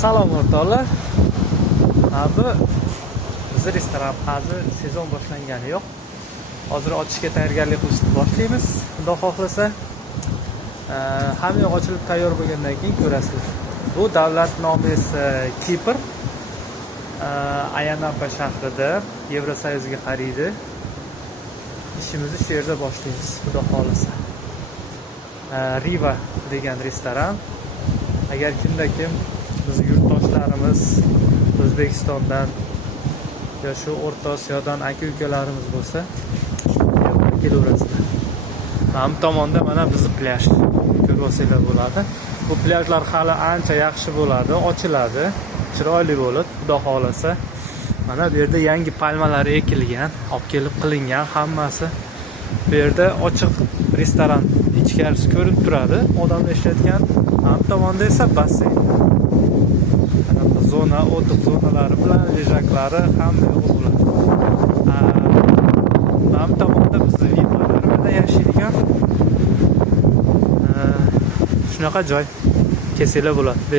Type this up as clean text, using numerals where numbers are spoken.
Salom o'rtoqlar. Bu bizni restoran hozir sezon boshlangani yo'q. Hozir ochishga tayyorgarlik qilishni boshlaymiz. Xudo xohlasa, hamma yoq ochilib tayyor bo'lgandan keyin ko'rasizlar. Bu davlat nomi esa Kipr. Ayanapa shahrida, Yevrosoyuzga qariydi. İşimizni shu yerda boshlaymiz, xudo xohlasa. Riva degan restoran. Agar kim bizni yurtdoshlarimiz O'zbekistondan yo shu O'rta Osiyodan aka-ukalarimiz bo'lsa, kelaverasizlar. Ham tomonda mana bizni plyaj ko'rib olsanglar bo'ladi. Bu plyajlar hali ancha yaxshi bo'ladi, ochiladi, chiroyli bo'ladi, xudo xohlasa. Mana bu yerda yangi palmalar ekilgan, olib kelib qilingan hammasi. Bu yerda ochiq restoran ichkarisi ko'rinib turadi, odamlar ishlayotgan. Ham tomonda esa basseyn. Zona, o'tiq zonalari bilan lejaklari hamma yo'q bo'ladi. Ham tomonda bizni villalarida yashaydigan shunaqa joy, kesinglar bo'ladi.